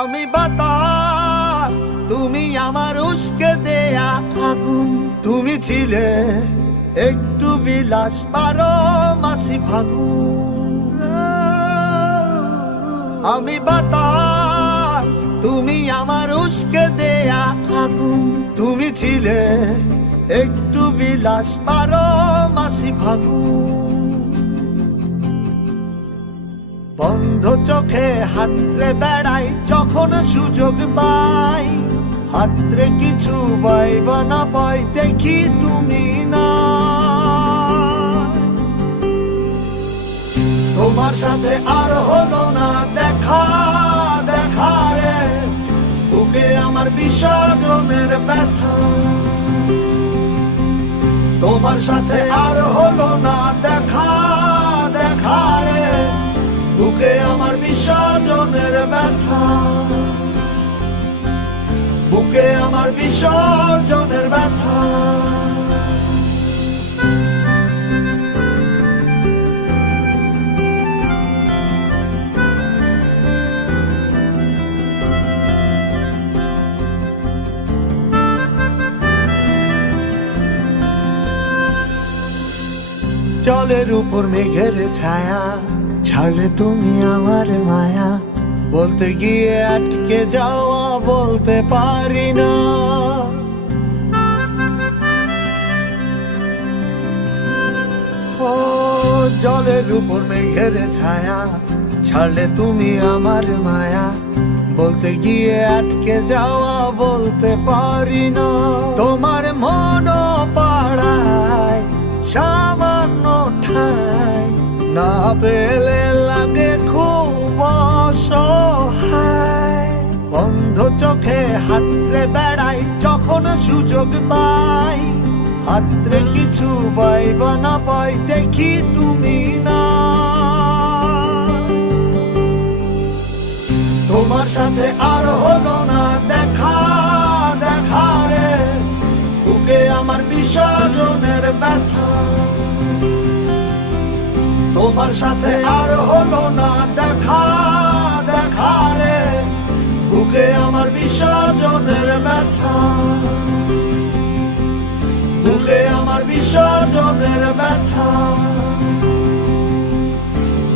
আমি বাতাস, তুমি আমার উস্কে দেয়া আগুন। তুমি ছিলে একটু বিলাস, 12 মাসি ফাগুন। আমি বাতাস, তুমি আমার উস্কে দেয়া আগুন। তুমি ছিলে একটু বিলাস, 12 মাসি ফাগুন। বন্ধ চোখে হাতরে বেড়াই যখন সুযোগ পাই, হাতরে কিছু পাইব না পাই, দেখি তুমি না। তোমার সাথে আর হলো না দেখা, দেখা রে বুকে আমার বিসর্জনের ব্যথা। তোমার সাথে আর হলো না দেখা, দেখা রে বুকে আমার বিসর্জনের ব্যথা। বুকে আমার বিসর্জনের ব্যথা। জলের উপর মেঘের ছায়া, ছাড়লে তুমি আমার মায়া। বলতে গিয়ে আটকে যাওয়া বলতে পারি না। ও জলের উপর মেঘের ছায়া, ছাড়লে তুমি আমার মায়া। বলতে গিয়ে আটকে যাওয়া বলতে পারি না। তোমার মন পাড়ায় সামান্য ঠাই না পেলে লাগে খুব অসহায়। বন্ধ চোখে হাতরে বেড়াই যখন সুযোগ পাই, হাতরে কিছু পাইব না পাই, দেখি তুমি না। তোমার সাথে আর হলো না দেখা, দেখা রে বুকে আমার বিসর্জনের ব্যথা। তোমার সাথে আর হলো না দেখা, দেখা রে বুকে আমার বিসর্জনের ব্যথা। বুকে আমার বিসর্জনের ব্যথা।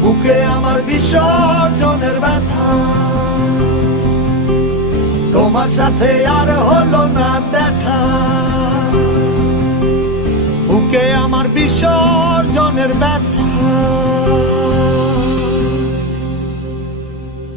বুকে আমার বিসর্জনের ব্যথা। তোমার সাথে আর হলো না দেখা, বুকে আমার বিসর্জনের ব্যথা।